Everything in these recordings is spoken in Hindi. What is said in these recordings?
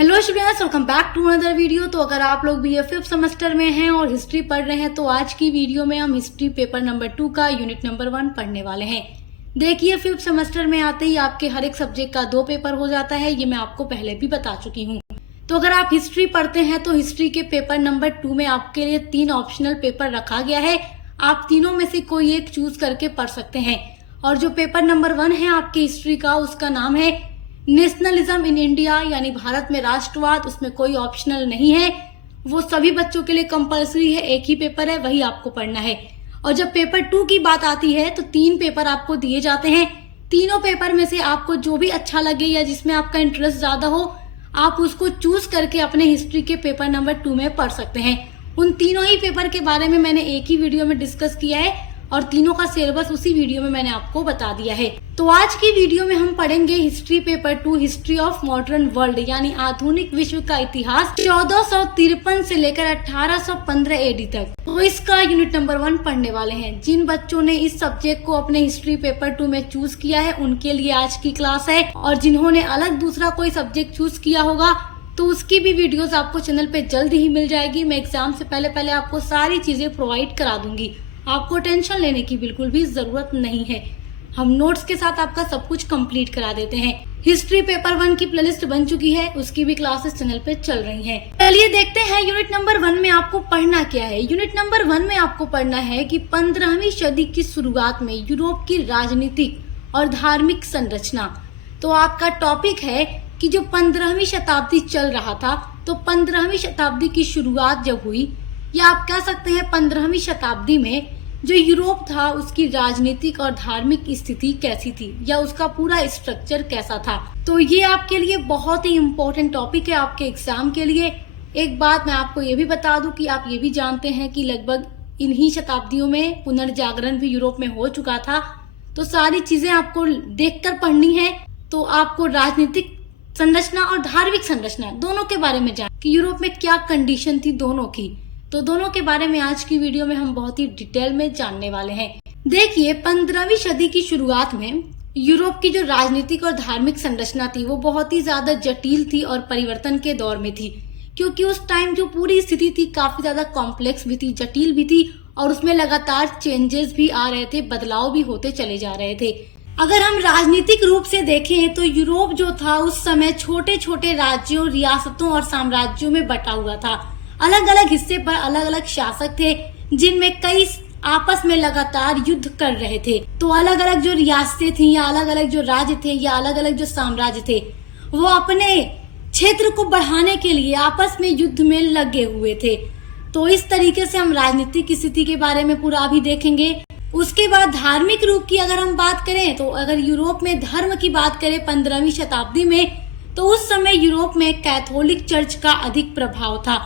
Hello students, welcome back to another video. तो अगर आप लोग भी फिफ्थ सेमेस्टर में हैं और हिस्ट्री पढ़ रहे हैं तो आज की वीडियो में हम हिस्ट्री पेपर नंबर 2 का यूनिट नंबर 1 पढ़ने वाले हैं। देखिए, फिफ्थ सेमेस्टर में आते ही आपके हर एक सब्जेक्ट का 2 पेपर हो जाता है, ये मैं आपको पहले भी बता चुकी हूँ। तो अगर आप हिस्ट्री पढ़ते हैं तो हिस्ट्री के पेपर नंबर 2 में आपके लिए 3 ऑप्शनल पेपर रखा गया है। आप तीनों में से कोई एक चूज करके पढ़ सकते हैं। और जो पेपर नंबर 1 है आपके हिस्ट्री का, उसका नाम है नेशनलिज्म इन इंडिया, यानी भारत में राष्ट्रवाद। उसमें कोई ऑप्शनल नहीं है, वो सभी बच्चों के लिए कंपलसरी है। एक ही पेपर है, वही आपको पढ़ना है। और जब पेपर 2 की बात आती है तो 3 पेपर आपको दिए जाते हैं। तीनों पेपर में से आपको जो भी अच्छा लगे या जिसमें आपका इंटरेस्ट ज्यादा हो, आप उसको चूज करके अपने हिस्ट्री के पेपर नंबर 2 में पढ़ सकते हैं। उन तीनों ही पेपर के बारे में मैंने एक ही वीडियो में डिस्कस किया है और तीनों का सिलेबस उसी वीडियो में मैंने आपको बता दिया है। तो आज की वीडियो में हम पढ़ेंगे history paper 2, history of modern world, यानी आधुनिक विश्व का इतिहास 1453 से लेकर 1815 एडी तक। तो इसका यूनिट नंबर 1 पढ़ने वाले हैं। जिन बच्चों ने इस सब्जेक्ट को अपने हिस्ट्री पेपर 2 में चूज किया है उनके लिए आज की क्लास है, और जिन्होंने अलग दूसरा कोई सब्जेक्ट चूज किया होगा तो उसकी भी वीडियोस आपको चैनल पे जल्द ही मिल जाएगी। मैं एग्जाम से पहले आपको सारी चीजें प्रोवाइड करा दूंगी। आपको टेंशन लेने की बिल्कुल भी जरूरत नहीं है। हम नोट्स के साथ आपका सब कुछ कंप्लीट करा देते हैं। हिस्ट्री पेपर 1 की प्लेलिस्ट बन चुकी है, उसकी भी क्लासेस चैनल पे चल रही हैं। चलिए देखते हैं यूनिट नंबर 1 में आपको पढ़ना क्या है। यूनिट नंबर 1 में आपको पढ़ना है कि 15वीं सदी की शुरुआत में यूरोप की राजनीतिक और धार्मिक संरचना। तो आपका टॉपिक है कि जो 15वीं शताब्दी चल रहा था, तो 15वीं शताब्दी की शुरुआत जब हुई, या आप कह सकते हैं 15वीं शताब्दी में जो यूरोप था उसकी राजनीतिक और धार्मिक स्थिति कैसी थी, या उसका पूरा स्ट्रक्चर कैसा था। तो ये आपके लिए बहुत ही इम्पोर्टेंट टॉपिक है आपके एग्जाम के लिए। एक बात मैं आपको ये भी बता दूं कि आप ये भी जानते हैं कि लगभग इन्हीं शताब्दियों में पुनर्जागरण भी यूरोप में हो चुका था। तो सारी चीजें आपको देखकर पढ़नी है। तो आपको राजनीतिक संरचना और धार्मिक संरचना दोनों के बारे में जान कि यूरोप में क्या कंडीशन थी दोनों की। तो दोनों के बारे में आज की वीडियो में हम बहुत ही डिटेल में जानने वाले हैं। देखिए, 15वीं सदी की शुरुआत में यूरोप की जो राजनीतिक और धार्मिक संरचना थी वो बहुत ही ज्यादा जटिल थी और परिवर्तन के दौर में थी, क्योंकि उस टाइम जो पूरी स्थिति थी काफी ज्यादा कॉम्प्लेक्स भी थी, जटिल भी थी, और उसमें लगातार चेंजेस भी आ रहे थे, बदलाव भी होते चले जा रहे थे। अगर हम राजनीतिक रूप से देखें तो यूरोप जो था उस समय छोटे छोटे राज्यों, रियासतों और साम्राज्यों में बटा हुआ था। अलग अलग हिस्से पर अलग अलग शासक थे, जिनमें कई आपस में लगातार युद्ध कर रहे थे। तो अलग अलग जो रियासतें थी, या अलग अलग जो राज्य थे, या अलग अलग जो साम्राज्य थे, वो अपने क्षेत्र को बढ़ाने के लिए आपस में युद्ध में लगे हुए थे। तो इस तरीके से हम राजनीतिक स्थिति के बारे में पूरा अभी देखेंगे। उसके बाद धार्मिक रूप की अगर हम बात करें, तो अगर यूरोप में धर्म की बात करें 15वीं शताब्दी में, तो उस समय यूरोप में कैथोलिक चर्च का अधिक प्रभाव था।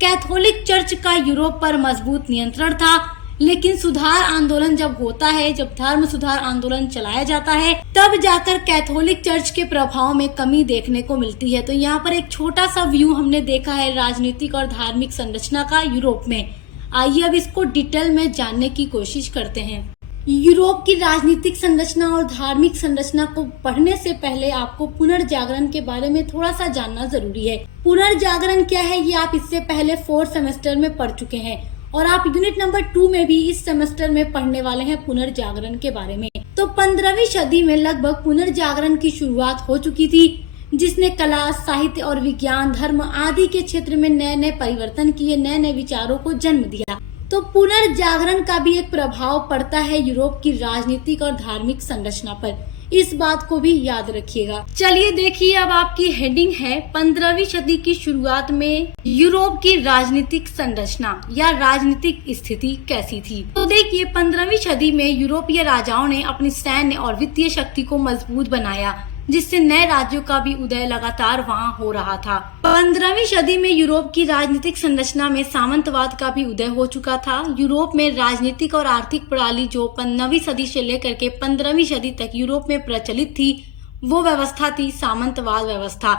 कैथोलिक चर्च का यूरोप पर मजबूत नियंत्रण था। लेकिन सुधार आंदोलन जब होता है, जब धर्म सुधार आंदोलन चलाया जाता है, तब जाकर कैथोलिक चर्च के प्रभाव में कमी देखने को मिलती है। तो यहाँ पर एक छोटा सा व्यू हमने देखा है राजनीतिक और धार्मिक संरचना का यूरोप में। आइए अब इसको डिटेल में जानने की कोशिश करते हैं। यूरोप की राजनीतिक संरचना और धार्मिक संरचना को पढ़ने से पहले आपको पुनर्जागरण के बारे में थोड़ा सा जानना जरूरी है। पुनर्जागरण क्या है ये आप इससे पहले 4th सेमेस्टर में पढ़ चुके हैं, और आप यूनिट नंबर 2 में भी इस सेमेस्टर में पढ़ने वाले हैं पुनर्जागरण के बारे में। तो 15वीं सदी में लगभग पुनर्जागरण की शुरुआत हो चुकी थी, जिसने कला, साहित्य और विज्ञान, धर्म आदि के क्षेत्र में नए नए परिवर्तन किए, नए नए विचारों को जन्म दिया। तो पुनर्जागरण का भी एक प्रभाव पड़ता है यूरोप की राजनीतिक और धार्मिक संरचना पर। इस बात को भी याद रखिएगा। चलिए देखिए, अब आपकी हेडिंग है 15वीं सदी की शुरुआत में यूरोप की राजनीतिक संरचना या राजनीतिक स्थिति कैसी थी। तो देखिए, 15वीं सदी में यूरोपीय राजाओं ने अपनी सैन्य और वित्तीय शक्ति को मजबूत बनाया, जिससे नए राज्यों का भी उदय लगातार वहां हो रहा था। 15वीं सदी में यूरोप की राजनीतिक संरचना में सामंतवाद का भी उदय हो चुका था। यूरोप में राजनीतिक और आर्थिक प्रणाली जो 15वीं सदी से लेकर के 15वीं सदी तक यूरोप में प्रचलित थी, वो व्यवस्था थी सामंतवाद व्यवस्था।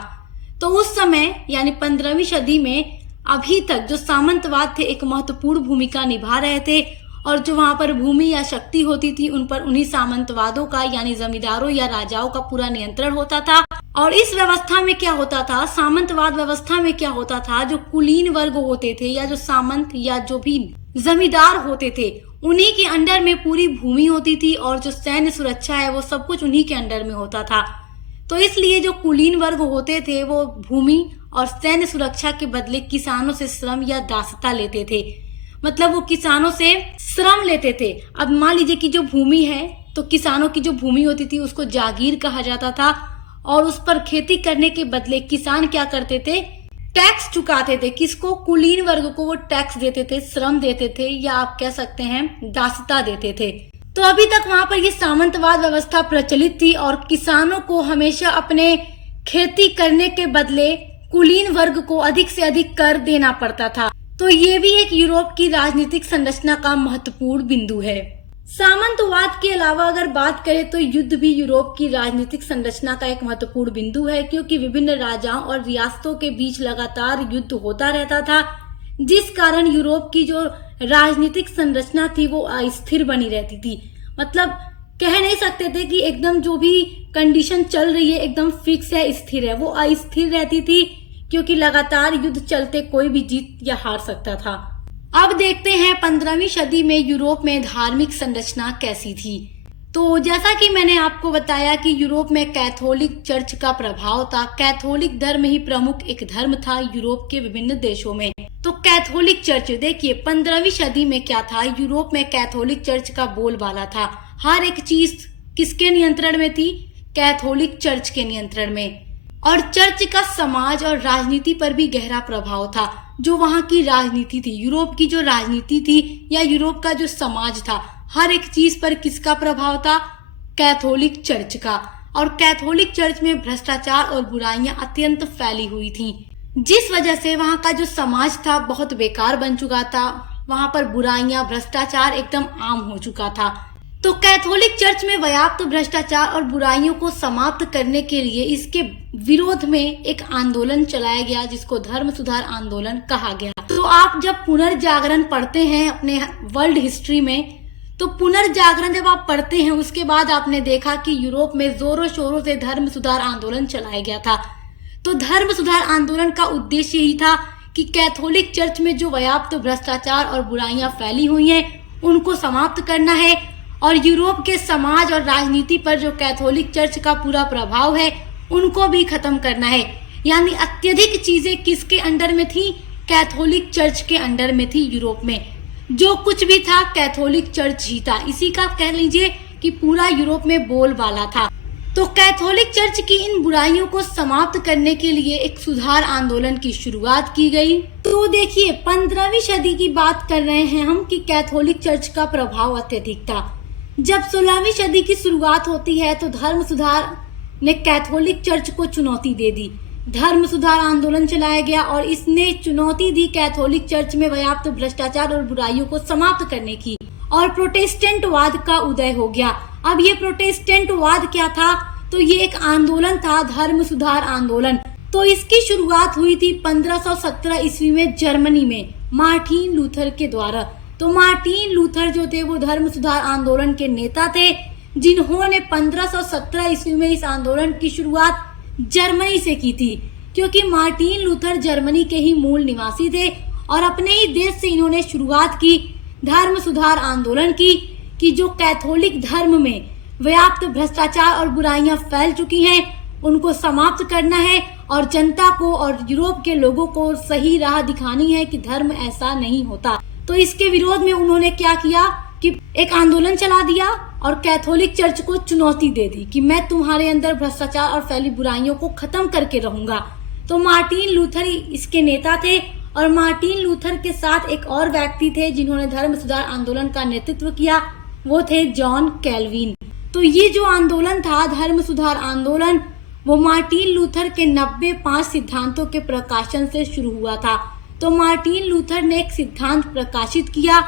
तो उस समय यानी 15वीं सदी में अभी तक जो सामंतवाद थे एक महत्वपूर्ण भूमिका निभा रहे थे, और जो वहां पर भूमि या शक्ति होती थी उन पर उन्हीं सामंतवादों का यानी जमींदारों या राजाओं का पूरा नियंत्रण होता था। और इस व्यवस्था में क्या होता था, सामंतवाद व्यवस्था में क्या होता था, जो कुलीन वर्ग होते थे या जो सामंत या जो भी जमींदार होते थे, उन्हीं के अंडर में पूरी भूमि होती थी और जो सैन्य सुरक्षा है वो सब कुछ उन्हीं के अंडर में होता था। तो इसलिए जो कुलीन वर्ग होते थे वो भूमि और सैन्य सुरक्षा के बदले किसानों से श्रम या दासता लेते थे। मतलब वो किसानों से श्रम लेते थे। अब मान लीजिए कि जो भूमि है, तो किसानों की जो भूमि होती थी उसको जागीर कहा जाता था और उस पर खेती करने के बदले किसान क्या करते थे, टैक्स चुकाते थे। किसको? कुलीन वर्ग को वो टैक्स देते थे, श्रम देते थे, या आप कह सकते हैं दासता देते थे। तो अभी तक वहां पर ये सामंतवाद व्यवस्था प्रचलित थी और किसानों को हमेशा अपने खेती करने के बदले कुलीन वर्ग को अधिक से अधिक कर देना पड़ता था। तो ये भी एक यूरोप की राजनीतिक संरचना का महत्वपूर्ण बिंदु है। सामंतवाद के अलावा अगर बात करें तो युद्ध भी यूरोप की राजनीतिक संरचना का एक महत्वपूर्ण बिंदु है, क्योंकि विभिन्न राजाओं और रियासतों के बीच लगातार युद्ध होता रहता था, जिस कारण यूरोप की जो राजनीतिक संरचना थी वो अस्थिर बनी रहती थी। मतलब कह नहीं सकते थे कि एकदम जो भी कंडीशन चल रही है एकदम फिक्स है, स्थिर है, वो अस्थिर रहती थी, क्योंकि लगातार युद्ध चलते कोई भी जीत या हार सकता था। अब देखते हैं 15वीं सदी में यूरोप में धार्मिक संरचना कैसी थी। तो जैसा कि मैंने आपको बताया कि यूरोप में कैथोलिक चर्च का प्रभाव था। कैथोलिक धर्म ही प्रमुख एक धर्म था यूरोप के विभिन्न देशों में। तो कैथोलिक चर्च, देखिए 15वीं सदी में क्या था, यूरोप में कैथोलिक चर्च का बोलबाला था। हर एक चीज किसके नियंत्रण में थी? कैथोलिक चर्च के नियंत्रण में। और चर्च का समाज और राजनीति पर भी गहरा प्रभाव था। जो वहाँ की राजनीति थी, यूरोप की जो राजनीति थी या यूरोप का जो समाज था, हर एक चीज पर किसका प्रभाव था? कैथोलिक चर्च का। और कैथोलिक चर्च में भ्रष्टाचार और बुराइयां अत्यंत फैली हुई थी, जिस वजह से वहाँ का जो समाज था बहुत बेकार बन चुका था। वहाँ पर बुराइयां, भ्रष्टाचार एकदम आम हो चुका था। तो कैथोलिक चर्च में व्याप्त भ्रष्टाचार और बुराइयों को समाप्त करने के लिए इसके विरोध में एक आंदोलन चलाया गया, जिसको धर्म सुधार आंदोलन कहा गया। तो आप जब पुनर्जागरण पढ़ते हैं अपने वर्ल्ड हिस्ट्री में, तो पुनर्जागरण जब आप पढ़ते हैं उसके बाद आपने देखा कि यूरोप में जोरों शोरों से धर्म सुधार आंदोलन चलाया गया था। तो धर्म सुधार आंदोलन का उद्देश्य यही था कि कैथोलिक चर्च में जो व्याप्त भ्रष्टाचार और बुराइयां फैली हुई हैं उनको समाप्त करना है, और यूरोप के समाज और राजनीति पर जो कैथोलिक चर्च का पूरा प्रभाव है उनको भी खत्म करना है। यानी अत्यधिक चीजें किसके अंडर में थी? कैथोलिक चर्च के अंडर में थी। यूरोप में जो कुछ भी था कैथोलिक चर्च ही था। इसी का कह लीजिए कि पूरा यूरोप में बोलबाला था। तो कैथोलिक चर्च की इन बुराइयों को समाप्त करने के लिए एक सुधार आंदोलन की शुरुआत की गई। तो देखिए 15वीं सदी की बात कर रहे हैं हम कि कैथोलिक चर्च का प्रभाव अत्यधिक था। जब 16वीं सदी की शुरुआत होती है तो धर्म सुधार ने कैथोलिक चर्च को चुनौती दे दी। धर्म सुधार आंदोलन चलाया गया और इसने चुनौती दी कैथोलिक चर्च में व्याप्त भ्रष्टाचार और बुराइयों को समाप्त करने की, और प्रोटेस्टेंटवाद का उदय हो गया। अब ये प्रोटेस्टेंटवाद क्या था? तो ये एक आंदोलन था, धर्म सुधार आंदोलन। तो इसकी शुरुआत हुई थी 1517 ईस्वी में जर्मनी में मार्टिन लूथर के द्वारा। तो मार्टिन लूथर जो थे वो धर्म सुधार आंदोलन के नेता थे, जिन्होंने 1517 ईस्वी में इस आंदोलन की शुरुआत जर्मनी से की थी, क्योंकि मार्टिन लूथर जर्मनी के ही मूल निवासी थे और अपने ही देश से इन्होंने शुरुआत की धर्म सुधार आंदोलन की कि जो कैथोलिक धर्म में व्याप्त भ्रष्टाचार और बुराइयां फैल चुकी हैं उनको समाप्त करना है और जनता को और यूरोप के लोगों को सही राह दिखानी है कि धर्म ऐसा नहीं होता। तो इसके विरोध में उन्होंने क्या किया कि एक आंदोलन चला दिया और कैथोलिक चर्च को चुनौती दे दी कि मैं तुम्हारे अंदर भ्रष्टाचार और फैली बुराइयों को खत्म करके रहूंगा। तो मार्टिन लूथर इसके नेता थे और मार्टिन लूथर के साथ एक और व्यक्ति थे जिन्होंने धर्म सुधार आंदोलन का नेतृत्व किया, वो थे जॉन कैल्विन। तो ये जो आंदोलन था धर्म सुधार आंदोलन, वो मार्टिन लूथर के 95 सिद्धांतों के प्रकाशन से शुरू हुआ था। तो मार्टिन लूथर ने एक सिद्धांत प्रकाशित किया,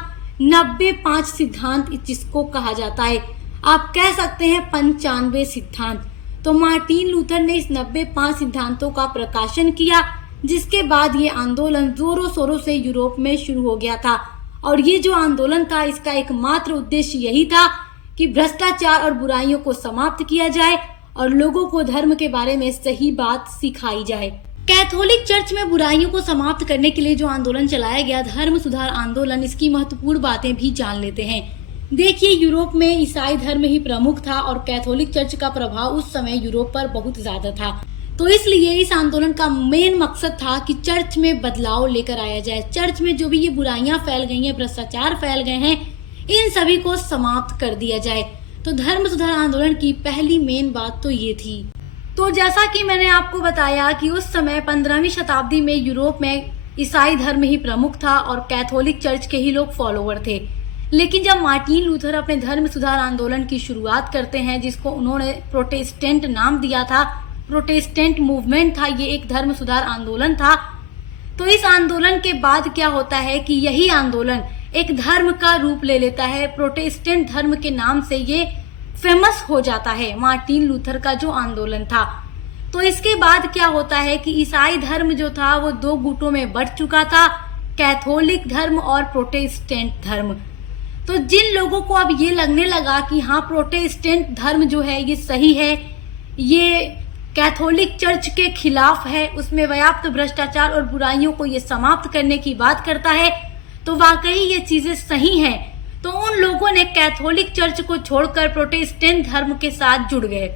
95 सिद्धांत जिसको कहा जाता है, आप कह सकते हैं 95 सिद्धांत। तो मार्टिन लूथर ने इस 95 सिद्धांतों का प्रकाशन किया, जिसके बाद ये आंदोलन जोरों शोरों से यूरोप में शुरू हो गया था। और ये जो आंदोलन था इसका एकमात्र उद्देश्य यही था कि भ्रष्टाचार और बुराइयों को समाप्त किया जाए और लोगों को धर्म के बारे में सही बात सिखाई जाए। कैथोलिक चर्च में बुराइयों को समाप्त करने के लिए जो आंदोलन चलाया गया, धर्म सुधार आंदोलन, इसकी महत्वपूर्ण बातें भी जान लेते हैं। देखिए, यूरोप में ईसाई धर्म ही प्रमुख था और कैथोलिक चर्च का प्रभाव उस समय यूरोप पर बहुत ज्यादा था। तो इसलिए इस आंदोलन का मेन मकसद था कि चर्च में बदलाव लेकर आया जाए। चर्च में जो भी ये बुराइयां फैल गई हैं, भ्रष्टाचार फैल गए हैं, इन सभी को समाप्त कर दिया जाए। तो धर्म सुधार आंदोलन की पहली मेन बात तो ये थी। तो जैसा कि मैंने आपको बताया कि उस समय 15वीं शताब्दी में यूरोप में ईसाई धर्म ही प्रमुख था और कैथोलिक चर्च के ही लोग फॉलोवर थे। लेकिन जब मार्टिन लूथर अपने धर्म सुधार आंदोलन की शुरुआत करते हैं, जिसको उन्होंने प्रोटेस्टेंट नाम दिया था, प्रोटेस्टेंट मूवमेंट था, ये एक धर्म सुधार आंदोलन था। तो इस आंदोलन के बाद क्या होता है कि यही आंदोलन एक धर्म का रूप ले लेता है। प्रोटेस्टेंट धर्म के नाम से ये फेमस हो जाता है, मार्टिन लूथर का जो आंदोलन था। तो इसके बाद क्या होता है कि ईसाई धर्म जो था वो दो गुटों में बंट चुका था, कैथोलिक धर्म और प्रोटेस्टेंट धर्म। तो जिन लोगों को अब ये लगने लगा कि हाँ, प्रोटेस्टेंट धर्म जो है ये सही है, ये कैथोलिक चर्च के खिलाफ है, उसमें व्याप्त भ्रष्टाचार और बुराइयों को ये समाप्त करने की बात करता है, तो वाकई ये चीजें सही हैं, तो उन लोगों ने कैथोलिक चर्च को छोड़कर प्रोटेस्टेंट धर्म के साथ जुड़ गए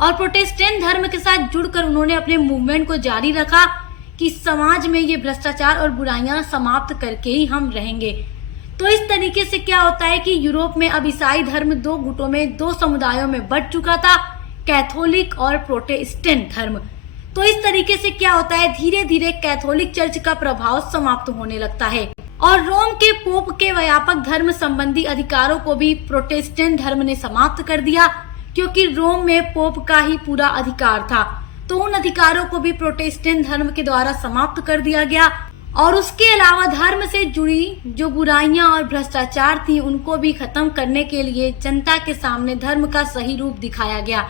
और प्रोटेस्टेंट धर्म के साथ जुड़कर उन्होंने अपने मूवमेंट को जारी रखा कि समाज में ये भ्रष्टाचार और बुराइयां समाप्त करके ही हम रहेंगे। तो इस तरीके से क्या होता है कि यूरोप में अब ईसाई धर्म दो गुटों में, दो समुदायों में बंट चुका था, कैथोलिक और प्रोटेस्टेंट धर्म। तो इस तरीके से क्या होता है, धीरे धीरे कैथोलिक चर्च का प्रभाव समाप्त होने लगता है और रोम के पोप के व्यापक धर्म संबंधी अधिकारों को भी प्रोटेस्टेंट धर्म ने समाप्त कर दिया, क्योंकि रोम में पोप का ही पूरा अधिकार था। तो उन अधिकारों को भी प्रोटेस्टेंट धर्म के द्वारा समाप्त कर दिया गया और उसके अलावा धर्म से जुड़ी जो बुराइयां और भ्रष्टाचार थी उनको भी खत्म करने के लिए जनता के सामने धर्म का सही रूप दिखाया गया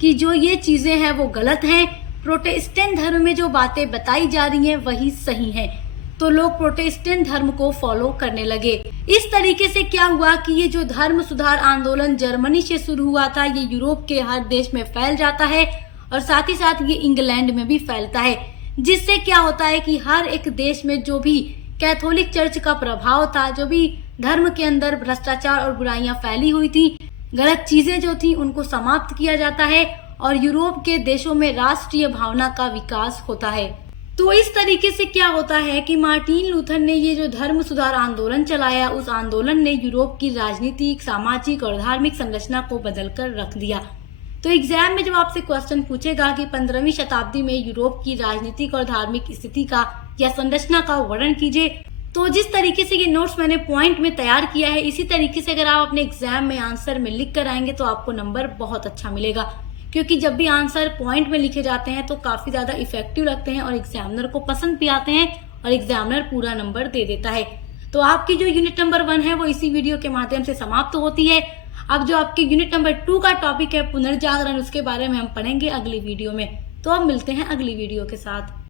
कि जो ये चीजें हैं वो गलत हैं, प्रोटेस्टेंट धर्म में जो बातें बताई जा रही हैं वही सही हैं। तो लोग प्रोटेस्टेंट धर्म को फॉलो करने लगे। इस तरीके से क्या हुआ कि ये जो धर्म सुधार आंदोलन जर्मनी से शुरू हुआ था, ये यूरोप के हर देश में फैल जाता है और साथ ही साथ ये इंग्लैंड में भी फैलता है, जिससे क्या होता है कि हर एक देश में जो भी कैथोलिक चर्च का प्रभाव था, जो भी धर्म के अंदर भ्रष्टाचार और बुराइयां फैली हुई थी, गलत चीजें जो थी, उनको समाप्त किया जाता है और यूरोप के देशों में राष्ट्रीय भावना का विकास होता है। तो इस तरीके से क्या होता है कि मार्टिन लूथर ने ये जो धर्म सुधार आंदोलन चलाया, उस आंदोलन ने यूरोप की राजनीतिक, सामाजिक और धार्मिक संरचना को बदलकर रख दिया। तो एग्जाम में जब आपसे क्वेश्चन पूछेगा कि 15वीं शताब्दी में यूरोप की राजनीतिक और धार्मिक स्थिति का या संरचना का वर्णन कीजिए, तो जिस तरीके से ये नोट्स मैंने पॉइंट में तैयार किया है, इसी तरीके से अगर आप अपने एग्जाम में आंसर में लिख कर आएंगे तो आपको नंबर बहुत अच्छा मिलेगा, क्योंकि जब भी आंसर पॉइंट में लिखे जाते हैं तो काफी ज्यादा इफेक्टिव लगते हैं और एग्जामिनर को पसंद भी आते हैं और एग्जामिनर पूरा नंबर दे देता है। तो आपकी जो यूनिट नंबर 1 है वो इसी वीडियो के माध्यम से समाप्त होती है। अब जो आपके यूनिट नंबर 2 का टॉपिक है पुनर्जागरण, उसके बारे में हम पढ़ेंगे अगली वीडियो में। तो अब मिलते हैं अगली वीडियो के साथ।